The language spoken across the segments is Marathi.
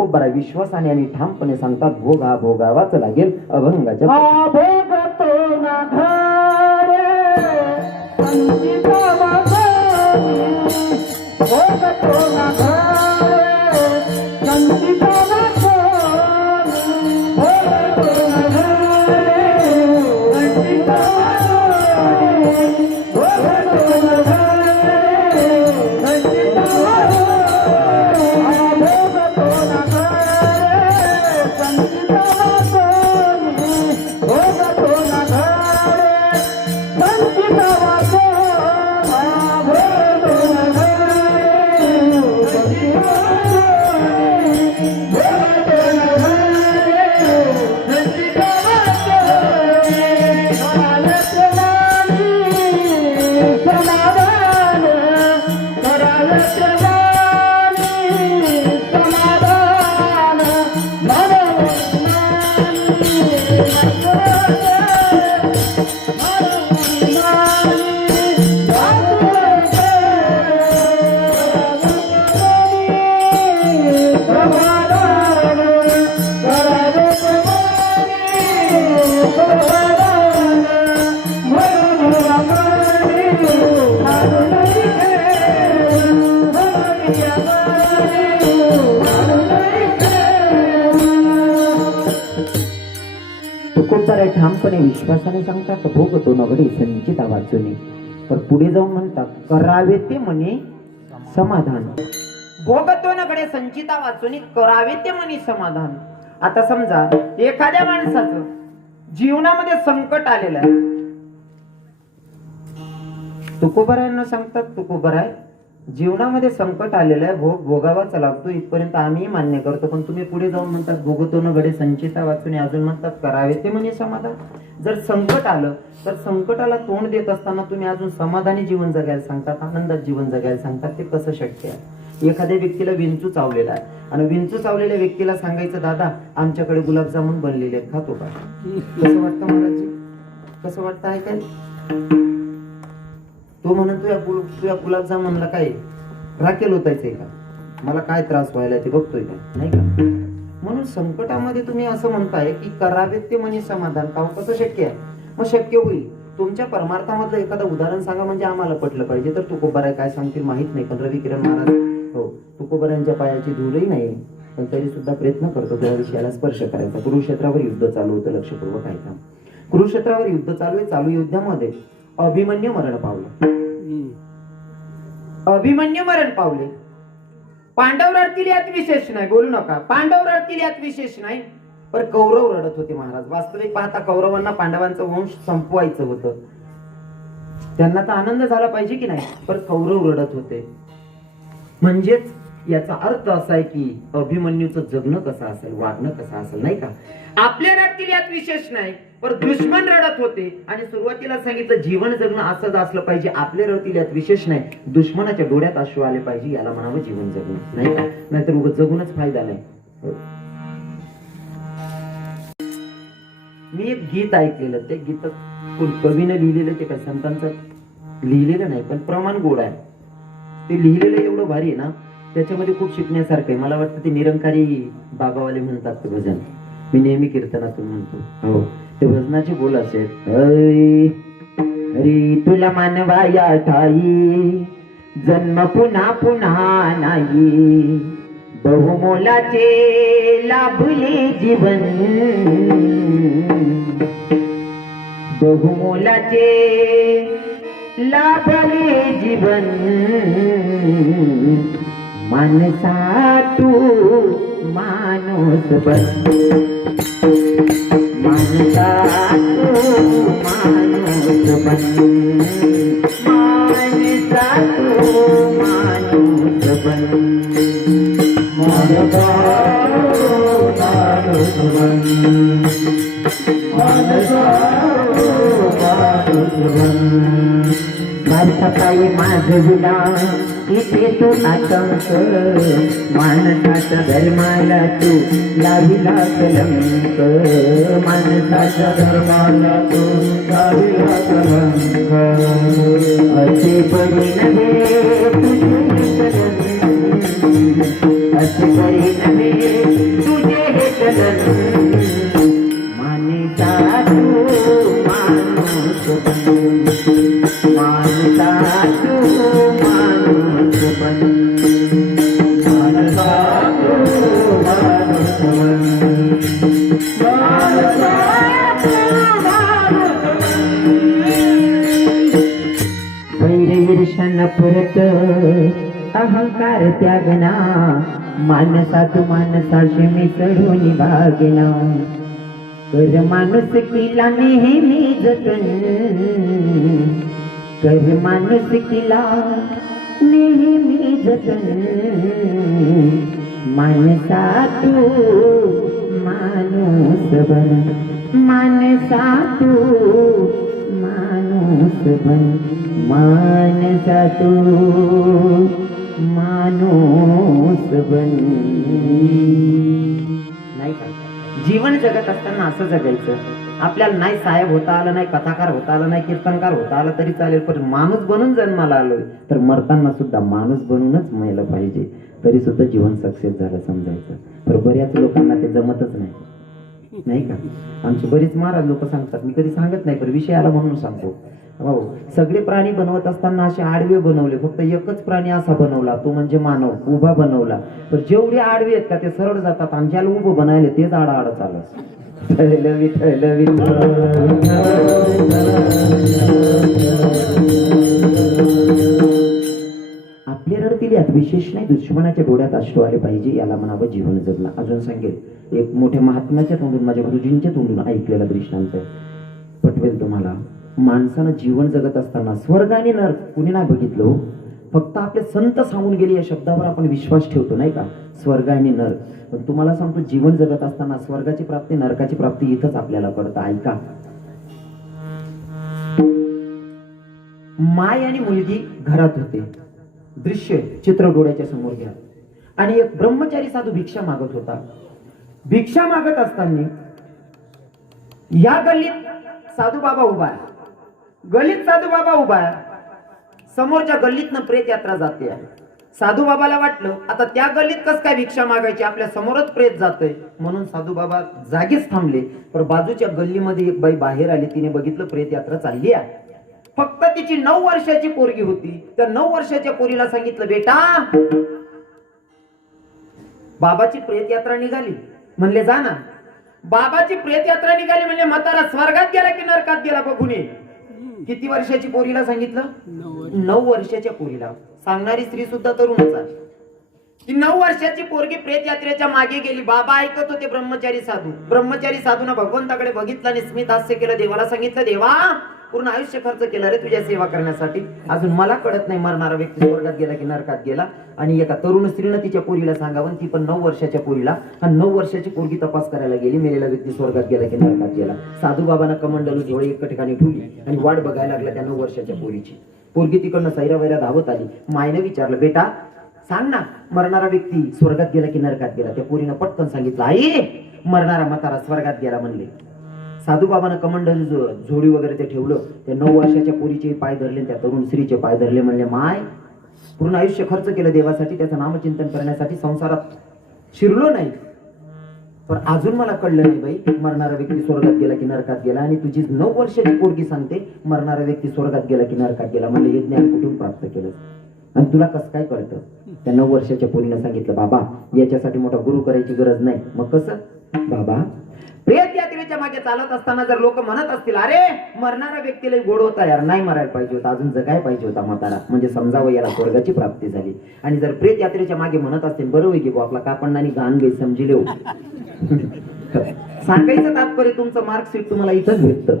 तुकोबरा विश्वासाने आणि ठामपणे सांगतात, भोग हा भोगावाच लागेल अभंगाच्या तुकोबरा ठामपणे विश्वासाने सांगतात, भोग तो नगडी संचिता वाचुनी. तर पुढे जाऊन म्हणतात, करावे ते म्हणे समाधान. भोग तो नगडे संचिता वाचुनी, करावे ते म्हणे समाधान. आता समजा एखाद्या माणसाचं जीवनामध्ये संकट आलेलं आहे. तुकोबरांना सांगतात, तुकोबरा जीवनामध्ये संकट आलेलं आहे, भोग भोगावाचा लागतो, इथपर्यंत आम्ही मान्य करतो. पण तुम्ही पुढे जाऊन म्हणतात, भोगतो न घडे संचिता वाचून, अजून म्हणतात करावे ते म्हणे समाधान. जर संकट आलं तर संकटाला तोंड देत असताना तुम्ही अजून समाधानी जीवन जगायला सांगतात, आनंदात जीवन जगायला सांगतात. ते कसं शक्य आहे? एखाद्या व्यक्तीला विंचू चावलेला आहे आणि विंचू चावलेल्या व्यक्तीला सांगायचं, दादा आमच्याकडे गुलाबजामुन बनलेले आहेत, खातो का? कसं वाटतं महाराज? कसं वाटतं ऐकायला? तो म्हणून तुझ्या गुलाबजामुनला काय राखेल होतायचंय का? मला काय त्रास व्हायला ते बघतोय का? नाही का? म्हणून संकटामध्ये तुम्ही असं म्हणताय की करावे ते म्हणे समाधान. का कसं शक्य आहे? मग शक्य होईल. तुमच्या परमार्थामधलं एखादं उदाहरण सांगा, म्हणजे आम्हाला पटलं पाहिजे. तर तुकोबरा काय सांगतील माहित नाही, पण रवी किरण महाराज हो तुकोबरांच्या पायाची धूळही नाही, पण तरी सुद्धा प्रयत्न करतो त्या विषयाला स्पर्श करायचा. कुरुक्षेत्रावर युद्ध चालू होतं, लक्षपूर्वक ऐका. कुरुक्षेत्रावर युद्ध चालू आहे. चालू युद्धामध्ये अभिमन्यू मरण पावले. अभिमन्यू मरण पावले. पांडव रडतील यात विशेष नाही, बोलू नका. पांडव रडतील यात विशेष नाही, पण कौरव रडत होते महाराज. वास्तविक पाहता कौरवांना पांडवांचा वंश संपवायचं होतं. त्यांना तर आनंद झाला पाहिजे की नाही, पण कौरव रडत होते. म्हणजेच याचा अर्थ असा आहे की अभिमन्यूचं जगणं कसं असेल, वागणं कसं असेल, नाही का? आपल्या रडतील यात विशेष नाही, पण दुश्मन रडत होते. आणि सुरुवातीला सांगितलं जीवन जगणं असंच असलं पाहिजे. आपल्या रडतील यात विशेष नाही, दुश्मनाच्या डोळ्यात अश्रू आले पाहिजे, याला म्हणावं जीवन जगणं, नाही का? नाहीतर उगाच जगूनच फायदा नाही. मी एक गीत ऐकलेलं, ते गीत कवीने लिहिलेलं, ते काय संतांचं लिहिलेलं नाही, पण प्रमाण गोड आहे. ते लिहिलेलं एवढं भारी आहे ना, त्याच्यामध्ये खूप शिकण्यासारखं आहे. मला वाटतं ते निरंकारी बाबावाले म्हणतात ते भजन, मी नेहमी कीर्तनातून म्हणतो. हो, ते भजनाचे बोल असेल, हरी तुला मानवाया ठाई, जन्म पुन्हा पुन्हा नाही, बहुमोलाचे लाभले जीवन, बहुमोलाचे लाभले जीवन, मानसा तू माणूस बन, मानसा तू माणूस बन, मानसा तू माणूस बन, मानसा तू माणूस बन, मानसा तू माणूस बन. भारतापायी मागविला इथे तू आतंक, माणसाच्या धर्माला तू लाविला कलंक, माणसाच्या धर्माला तू लाविला कलंक. असे परी नव्हे तुझे चरण, असे परी नव्हे दर्शन पुरत अहंकार त्यागना मानसा तू मानसाशी मिसळून वागना कर माणूस किला नेहमी जतन कर माणूस किला नेहमी जतन मानसा तू माणूस बन मानसा तू माणूस बन मानसा तू माणूस बन. नाही का जीवन जगत असताना असं जगायचं. आपल्याला नाही साहेब होता आलं, नाही कथाकार होता आलं, नाही कीर्तनकार होता आलं तरी चालेल, पण माणूस बनून जन्माला आलोय तर मरताना सुद्धा माणूस बनूनच मेलं पाहिजे, तरी सुद्धा जीवन सक्सेस झालं समजायचं. तर बऱ्याच लोकांना ते जमतच नाही, नाही का. आमचे बरेच महाराज लोक सांगतात, मी कधी सांगत नाही पण विषय आला म्हणून सांगतो. हो, सगळे प्राणी बनवत असताना असे आडवे बनवले, फक्त एकच प्राणी असा बनवला तो म्हणजे मानव, उभा बनवला. तर जेवढे आडवे आहेत का ते सरळ जातात आणि ज्याला उभं बनायले तेच आड चालत. आपले रडतील यात विशेष नाही, दुश्मनाच्या डोळ्यात अश्रू आले पाहिजे याला म्हणावं जीवन जगणं. अजून सांगेल एक मोठ्या महात्म्याच्या तोंडून, माझ्या गुरुजींच्या तोंडून ऐकलेला दृष्टांत आहे, पटवेल तुम्हाला. माणसानं जीवन जगत असताना स्वर्ग आणि नरक कुणी नाही बघितलं, फक्त आपले संत सांगून गेले या शब्दावर आपण विश्वास ठेवतो, नाही का, स्वर्ग आणि नरक. पण तुम्हाला सांगतो जीवन जगत असताना स्वर्गाची प्राप्ती नरकाची प्राप्ती इथंच आपल्याला कळतं. ऐका, माय आणि मुलगी घरात होते, दृश्य चित्र डोळ्याच्या समोर घ्या, आणि एक ब्रह्मचारी साधू भिक्षा मागत होता. भिक्षा मागत असताना या गल्लीत साधू बाबा उभा आहे, गल्लीत साधू बाबा उभा आहे, समोरच्या गल्लीतनं प्रेत यात्रा जाते आहे. साधू बाबाला वाटलं आता त्या गल्लीत कस काय भिक्षा मागायची, आपल्या समोरच प्रेत जातंय, म्हणून साधू बाबा जागीच थांबले. पण बाजूच्या गल्लीमध्ये एक बाई बाहेर आली, तिने बघितलं प्रेत यात्रा चालली आहे. फक्त तिची 9 वर्षाची पोरगी होती. त्या 9 वर्षाच्या पोरीला सांगितलं, बेटा बाबाची प्रेत यात्रा निघाली. म्हणले जा ना. बाबाची प्रेत यात्रा निघाली म्हणजे म्हातारा स्वर्गात गेला की नरकात गेला बघून ये. किती वर्षाची पोरीला सांगितलं? 9 वर्षाच्या पोरीला. सांगणारी स्त्री सुद्धा तरुणच आहे. ती 9 वर्षाची पोरगी प्रेत यात्रेच्या मागे गेली. बाबा ऐकत होते. ब्रह्मचारी साधू, ब्रह्मचारी साधूनं भगवंताकडे बघितलं आणि स्मित हास्य केलं. देवाला सांगितलं, देवा पूर्ण आयुष्य खर्च केलं रे तुझ्या सेवा करण्यासाठी, अजून मला कळत नाही मरणारा व्यक्ती स्वर्गात गेला की नरकात गेला. आणि एका तरुण स्त्रीनं तिच्या पोरीला सांगावं, ती पण 9 वर्षाच्या पोरीला. आणि 9 वर्षाची पोरगी तपास करायला गेली, मेलेला व्यक्ती स्वर्गात गेला की नरकात गेला. साधू बाबांना कमंडलू झोळे एका ठिकाणी ठेवली आणि वाट बघायला लागला त्या 9 वर्षाच्या पोरीची. पोरगी तिकडनं सैरा वैरा धावत आली. मायनं विचारलं, बेटा सांग ना, मरणारा व्यक्ती स्वर्गात गेला की नरकात गेला? त्या पोरीनं पटकन सांगितलं, आई मरणारा म्हातारा स्वर्गात गेला म्हणले. साधू बाबांना कमंडल झोडी वगैरे ते ठेवलं. त्या 9 वर्षाच्या पोरीचे पाय धरले, त्या तरुण स्त्रीचे पाय धरले. म्हणले, माय पूर्ण आयुष्य खर्च केलं देवासाठी, त्याचं नामचिंतन करण्यासाठी, संसारात शिरलो नाही, पण अजून मला कळलं नाही बाई मरणारा व्यक्ती स्वर्गात गेला की नरकात गेला. आणि तुझी 9 वर्षाची पोरगी सांगते मरणारा व्यक्ती स्वर्गात गेला की नरकात गेला. म्हणजे हे ज्ञान कुठून प्राप्त केलं आणि तुला कसं काय कळतं? त्या 9 वर्षाच्या पोरीनं सांगितलं, बाबा याच्यासाठी मोठा गुरु करायची गरज नाही. मग कसं? बाबा प्रेत यात्रेच्या मागे चालत असताना जर लोक म्हणत असतील, अरे मरणारा व्यक्तीला गोड होता यार, नाही मरायला पाहिजे होता, अजून जगायला पाहिजे होता म्हातारा, म्हणजे समजावं याला स्वर्गाची प्राप्ती झाली. आणि जर प्रेत यात्रेच्या मागे म्हणत असतील, बरोबर की आपला कापडणानी गाण गे समजिले हो, सांगायचं तात्पर्य तुमचं मार्कशीट तुम्हाला इथंच भेटतं.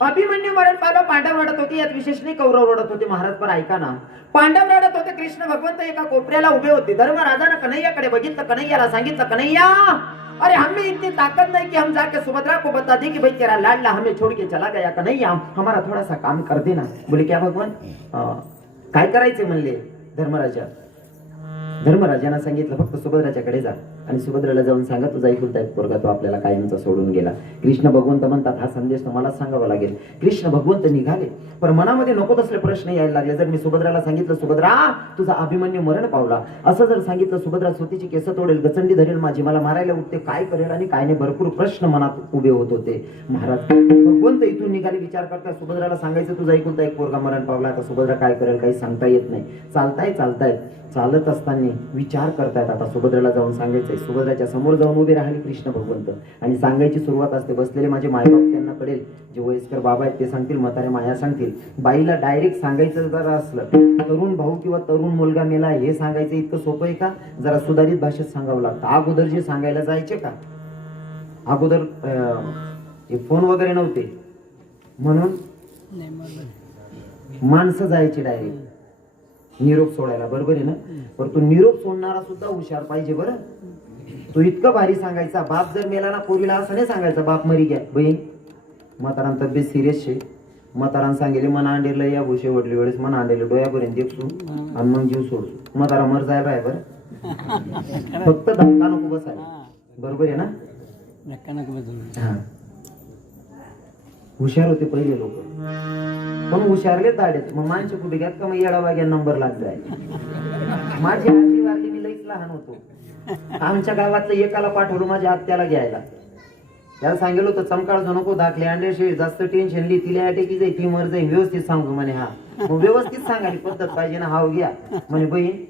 अभिमन्यू मरण पावला, पांडव रडत होते. यात विशेष नाही कौरव रडत होते. महाराज पण ऐका ना, पांडव रडत होते, कृष्ण भगवंत एका कोपऱ्याला उभे होते. धर्मराजानं कन्हैयाकडे बघितलं, कन्हैयाला सांगितलं, कन्हैया अरे हमें इतनी ताकत नहीं कि हम जाके सुभद्रा को बता दें कि भाई तेरा लाडला हमें छोड़ के चला गया, कन्हैया हमारा थोड़ा सा काम कर देना. बोले क्या भगवान? काय करायचे म्हणले धर्मराजा. धर्मराजांना सांगितलं, फक्त सुभद्राच्याकडे जा आणि सुभद्राला जाऊन सांगा तुझा ऐकुलता एक पोरगा तो आपल्याला कायमचा सोडून गेला. कृष्ण भगवंत म्हणतात, हा संदेश तुम्हाला सांगावा लागेल. कृष्ण भगवंत निघाले, पण मनामध्ये नको तसले प्रश्न यायला लागले. जर मी सुभद्राला सांगितलं, सुभद्रा तुझा अभिमन्यू मरण पावला, असं जर सांगितलं, सुभद्रा स्वतःची केस तोडेल, गचंडी धरेल माझी, मला मारायला उठते, काय करेल आणि काय नाही, भरपूर प्रश्न मनात उभे होत होते. महाराज भगवंत इथून निघाले, विचार करता सुभद्राला सांगायचं तुझा ऐकुलता एक पोरगा मरण पावला. आता सुभद्रा काय करेल काही सांगता येत नाही. चालतायत चालत असताना विचार करतायत, आता सुभद्रेला जाऊन सांगायचंय, सुभद्राच्या समोर जाऊन उभे राहिले कृष्ण भगवंत आणि सांगायची सुरुवात असते. बसलेले माझे मायबाप त्यांना कळेल, जे वयस्कर बाबा आहेत ते सांगतील, म्हातारे माया सांगतील. बाईला डायरेक्ट सांगायचं जर असलं, तरुण भाऊ किंवा तरुण मुलगा मेला हे सांगायचं इतकं सोपं आहे का? जरा सुधारित भाषेत सांगावं लागतं. अगोदर जे सांगायला जायचे का, अगोदर फोन वगैरे नव्हते म्हणून माणसं जायची डायरेक्ट निरोप सोडायला, बरोबर आहे ना? पण तो निरोप सोडणारा सुद्धा हुशार पाहिजे बरं. तो इतकं भारी सांगायचा, बाप जर मेला ना पोरीला असं नाही सांगायचा बाप मरी घ्या बहीण, म्हातारान तब्येत सिरियस शे, म्हातारान सांगेले मन अंडेल या भुशे वडली वेळेस मन अंडेल डोळ्यापर्यंत एकसू आणि मग जीव सोडसू. म्हातारा मर जायला आहे बरं, फक्त धक्का नको बसायला, बरोबर आहे ना? हा, हुशार होते पहिले लोक, पण हुशारले दाडेत. मग माणसं कुठे घ्यात का मग येडा वाग्या नंबर लाग जाय. माझी आजी वारली, मी लईच लहान होतो. आमच्या गावातलं एकाला पाठवलं माझ्या आत्याला घ्यायला. त्याला सांगितलं होतं चमकाळ जो नको दाखले अंडे जास्त टेन्शन ली तिला अटॅकी जाई, ती मर जाई, व्यवस्थित सांगू म्हणे. हा, मग व्यवस्थित सांगायची पद्धत पाहिजे ना. हाव घ्या म्हणे बहीण,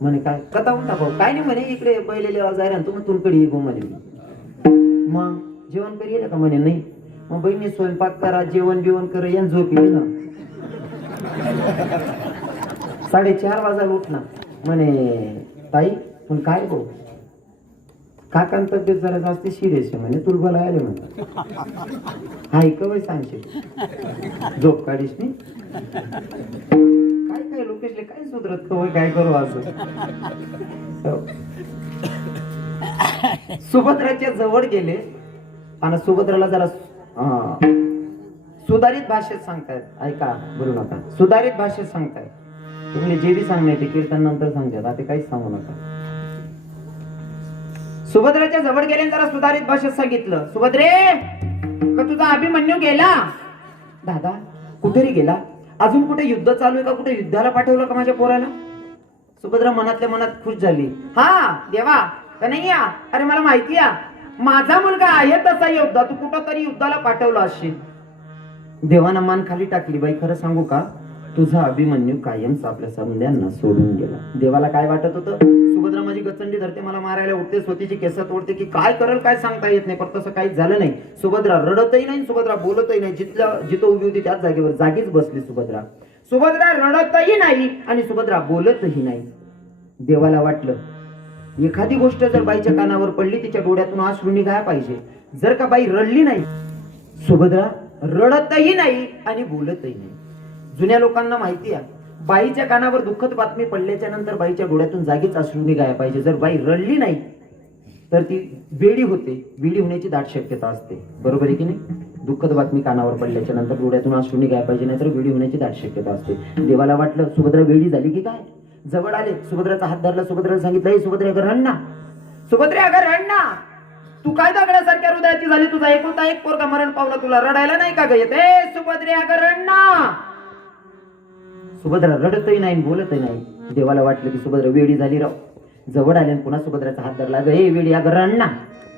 म्हणे काय कथा उठा भाऊ, काय नाही म्हणे इकडे पहिले लेवा जाय ना तू तुमकडे गो म्हणे. मग जेवण करी येईल का म्हणे नाही. मग बहिणी स्वयंपाक करा, जेवण बिवण कर, या झोप येईल ना. 4:30 वाजायला उठणार म्हणे ताई, पण काय भाऊ काकांत तब्येत जरा जास्त सिरियस आहे म्हणे, तुला बोला आले म्हणे. हाय कवय सांगशील झोप काढीस नाही. काय काय लोकेशले काय सुधरत कवय काय करू असं. सुभद्राच्या जवळ गेले आणि सुभद्राला जरा सुधारित भाषेत सांगतायत. ऐका, बोलू नका, सुधारित भाषेत सांगतायत. तुम्ही जे बी सांगण्याचे कीर्तन नंतर सांगतात, आता काहीच सांगू नका. सुभद्राच्या जवळ गेले जरा सुधारित भाषेत सांगितलं, सुभद्रे का तुझा अभिमन्यू गेला? दादा कुठे रे गेला? अजून कुठे युद्ध चालू आहे का? कुठे युद्धाला पाठवलं का माझ्या पोराला? सुभद्रा मनातल्या मनात खुश झाली. हा देवा का नाही या? अरे मला माहिती आहे माझा मुलगा आहे तसा योद्धा, तू कुठं तरी युद्धाला पाठवला असशील. देवानं मान खाली टाकली. बाई खरं सांगू का, तुझा अभिमन्यू कायमच आपल्या समुद्यांना सोडून गेला. देवाला काय वाटत होतं, सुभद्रा माझी गचंडी धरते, मला मारायला उठते, स्वतःची केस तोडते की काय करेल काय सांगता येत नाही. पण तसं काहीच झालं नाही. सुभद्रा रडतही नाही, सुभद्रा बोलतही नाही. जिथं उभी होती त्याच जागेवर जागीच बसली सुभद्रा. सुभद्रा रडतही नाही आणि सुभद्रा बोलतही नाही. देवाला वाटलं एखादी गोष्ट जर बाईच्या कानावर पडली तिच्या डोळ्यातून अश्रू निघायला पाहिजे. जर का बाई रडली नाही, सुभद्रा रडतही नाही आणि बोलतही नाही. जुन्या लोकांना माहिती आहे बाईच्या कानावर दुःखद बातमी पडल्याच्या नंतर बाईच्या डोळ्यातून जागीच अश्रू निघायला पाहिजे. जर बाई रडली नाही तर ती वेडी होते, वेडी होण्याची दाट शक्यता असते, बरोबर आहे की नाही? दुःखद बातमी कानावर पडल्याच्या नंतर डोळ्यातून अश्रू निघायला पाहिजे, नाही तर वेडी होण्याची दाट शक्यता असते. देवाला वाटलं सुभद्रा वेडी झाली की काय. जवळ आले, सुभद्राचा हात धरला, सुभद्राला सांगितलं हे सुभद्रे अगर रड ना, सुभद्रे अगर रड ना, तू काय दगडासारख्या हृदयाची झाली, तुझा एकुलता एक पोरगा मरण पावला, तुला रडायला नाही का ग येत? सुभद्रे अगर रड ना. सुभद्रा रडतही नाही बोलतही नाही. देवाला वाटलं की सुभद्रा वेडी झाली राव. जवळ आले पुन्हा सुभद्राचा हात धरला, हे वेडी अगर रड ना,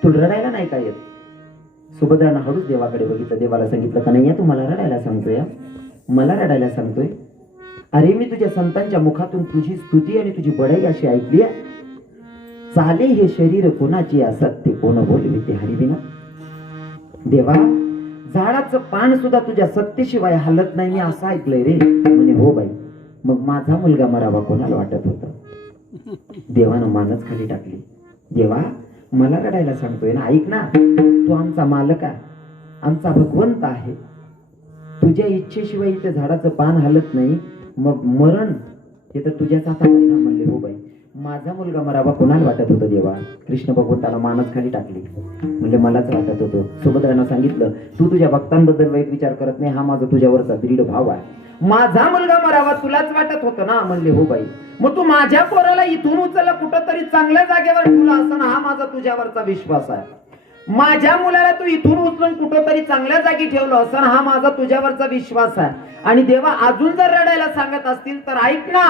तुला रडायला नाही का येत? सुभद्रानं हळूच देवाकडे बघितलं. देवाला सांगितलं का नाही तू मला रडायला सांगतोय, मला रडायला सांगतोय? अरे मी तुझ्या संतांच्या मुखातून तुझी स्तुती आणि तुझी बढाई अशी ऐकली आहे. चाले हे शरीर कोणाची असत्य कोण बोलवी ते हरिविना. देवा झाडाचं पान सुद्धा तुझ्या सत्तेशिवाय हलत नाही मी असं ऐकलंय रे. म्हणे हो बाई, मग माझा मुलगा मरावा कोणाला वाटत होतं? देवानं मानच खाली टाकली. देवा मला रडायला सांगतोय ना, ऐक ना, तू आमचा मालक आहे, आमचा भगवंत आहे. तुझ्या इच्छेशिवाय इथे झाडाचं पान हलत नाही, मग मरण हे तर तुझ्याच हातात आहे ना. म्हणले हो बाई, माझा मुलगा मरावा कोणाला वाटत होतं? देवा कृष्ण भगवंताला मानच खाली टाकली. म्हणजे मलाच वाटत होतं. सुभद्रानं सांगितलं तू तुझ्या भक्तांबद्दल वाईट विचार करत नाही, हा माझा तुझ्यावरचा दृढ भाव आहे. माझा मुलगा मरावा तुलाच वाटत होतं ना. म्हणले हो बाई, मग तू माझ्या पोराला इथून उचलला कुठंतरी चांगल्या जागेवर ठेवला असं, हा माझा तुझ्यावरचा विश्वास आहे. माझ्या मुलाला तू इथून उचलून कुठंतरी चांगल्या जागी ठेवलं असं, हा माझा तुझ्यावरचा विश्वास आहे. आणि देवा अजून जर रडायला सांगत असतील तर ऐक ना,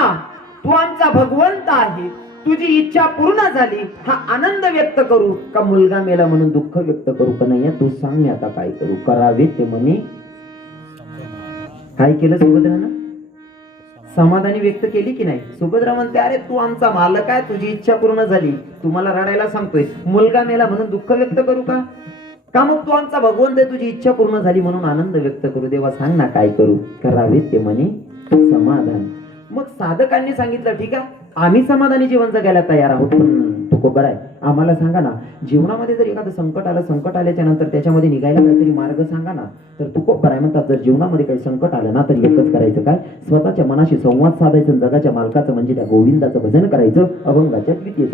तू आमचा भगवंत आहे, तुझी इच्छा पूर्ण झाली, हा आनंद व्यक्त करू का मुलगा मेला म्हणून दुःख व्यक्त करू का नाही? तू सांग, मी आता काय करू? करावे ते म्हणे. काय केलं सुभद्रानं? समाधानी व्यक्त केली की नाही? सुभद्रा म्हणते, अरे तू आमचा मालक आहे, तुझी इच्छा पूर्ण झाली, तुम्हाला रडायला सांगतोय, मुलगा मेला म्हणून दुःख व्यक्त करू का? का मग तू आमचा भगवंत आहे, तुझी इच्छा पूर्ण झाली म्हणून आनंद व्यक्त करू. देवा सांग ना काय करू? करावे ते म्हणे समाधान. मग साधकांनी सांगितलं, ठीक आहे आम्ही समाधानी जीवन जगायला तयार आहोत, पण तुकोबर आहे आम्हाला सांगा ना, जीवनामध्ये जर एखादं संकट आलं, संकट आल्याच्या नंतर त्याच्यामध्ये निघायला काहीतरी मार्ग सांगा ना. तर तुकोबर आहे म्हणतात, जर जीवनामध्ये काही संकट आलं ना, तर एकच करायचं काय, स्वतःच्या मनाशी संवाद साधायचं, जगाच्या मालकाचं म्हणजे त्या गोविंदाचं भजन करायचं, अभंगाच्या द्वितीय